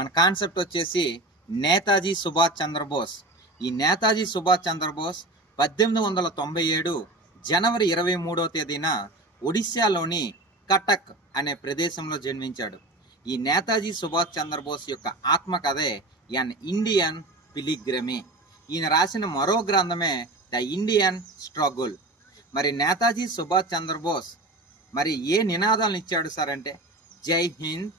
మన కాన్సెప్ట్ వచ్చేసి నేతాజీ సుభాష్ చంద్రబోస్. ఈ నేతాజీ సుభాష్ చంద్రబోస్ 1897 జనవరి 23వ తేదీన ఒడిశాలోని కటక్ అనే ప్రదేశంలో జన్మించాడు. ఈ నేతాజీ సుభాష్ చంద్రబోస్ యొక్క ఆత్మకథే ఎన్ ఇండియన్ పిలిగ్రమీ. ఈయన రాసిన మరో గ్రంథమే ద ఇండియన్ స్ట్రగుల్. మరి నేతాజీ సుభాష్ చంద్రబోస్ మరి ఏ నినాదాలను ఇచ్చాడు సార్ అంటే, జై హింద్,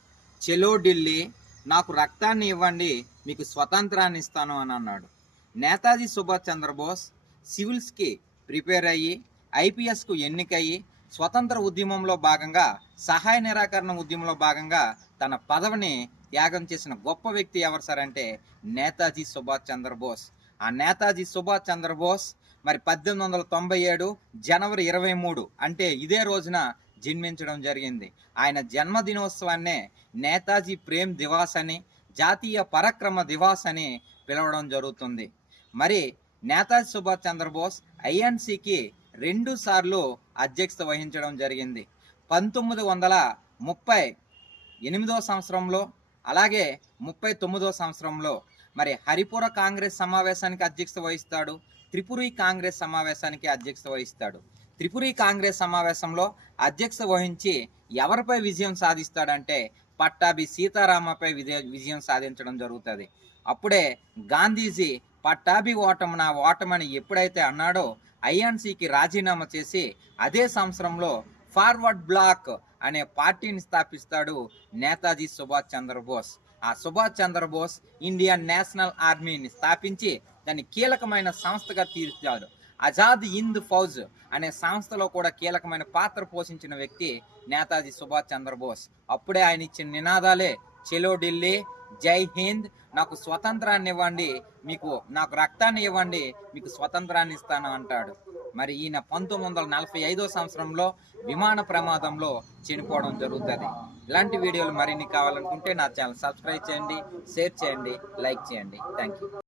చెలో ఢిల్లీ, నాకు రక్తాన్ని ఇవ్వండి, మీకు స్వతంత్రాన్ని ఇస్తాను అని అన్నాడు. నేతాజీ సుభాష్ చంద్రబోస్ సివిల్స్కి ప్రిపేర్ అయ్యి ఐపీఎస్కు ఎన్నికయ్యి స్వతంత్ర ఉద్యమంలో భాగంగా, సహాయ నిరాకరణ ఉద్యమంలో భాగంగా తన పదవిని త్యాగం చేసిన గొప్ప వ్యక్తి ఎవరు సార్ అంటే నేతాజీ సుభాష్ చంద్రబోస్. ఆ నేతాజీ సుభాష్ చంద్రబోస్ మరి 1897 జనవరి 23 అంటే ఇదే రోజున జన్మించడం జరిగింది. ఆయన జన్మదినోత్సవాన్నే నేతాజీ ప్రేమ్ దివాస్ అని, జాతీయ పరాక్రమ దివాస్ అని పిలవడం జరుగుతుంది. మరి నేతాజీ సుభాష్ చంద్రబోస్ ఐఎన్సికి 2 సార్లు అధ్యక్షత వహించడం జరిగింది. 1938వ సంవత్సరంలో అలాగే 39వ సంవత్సరంలో మరి హరిపుర కాంగ్రెస్ సమావేశానికి అధ్యక్షత వహిస్తాడు. త్రిపురి కాంగ్రెస్ సమావేశానికి అధ్యక్షత వహిస్తాడు. త్రిపురి కాంగ్రెస్ సమావేశంలో అధ్యక్షత వహించి ఎవరిపై విజయం సాధిస్తాడంటే పట్టాభి సీతారామపై విజయం సాధించడం జరుగుతుంది. అప్పుడే గాంధీజీ పట్టాభి ఓటమని ఎప్పుడైతే అన్నాడో ఐఎన్సికి రాజీనామా చేసి అదే సంవత్సరంలో ఫార్వర్డ్ బ్లాక్ అనే పార్టీని స్థాపిస్తాడు నేతాజీ సుభాష్ చంద్రబోస్. ఆ సుభాష్ చంద్రబోస్ ఇండియన్ నేషనల్ ఆర్మీని స్థాపించి దాన్ని కీలకమైన సంస్థగా తీర్చాడు. ఆజాద్ హింద్ ఫౌజ్ అనే సంస్థలో కూడా కీలకమైన పాత్ర పోషించిన వ్యక్తి నేతాజీ సుభాష్ చంద్రబోస్. అప్పుడే ఆయన ఇచ్చిన నినాదాలే చెలో ఢిల్లీ, జై హింద్, నాకు స్వతంత్రాన్ని ఇవ్వండి, నాకు రక్తాన్ని ఇవ్వండి, మీకు స్వతంత్రాన్ని ఇస్తాను అంటాడు. మరి ఈయన 1945వ సంవత్సరంలో విమాన ప్రమాదంలో చనిపోవడం జరుగుతుంది. ఇలాంటి వీడియోలు మరిన్ని కావాలనుకుంటే నా ఛానల్ సబ్స్క్రైబ్ చేయండి, షేర్ చేయండి, లైక్ చేయండి. Thank you.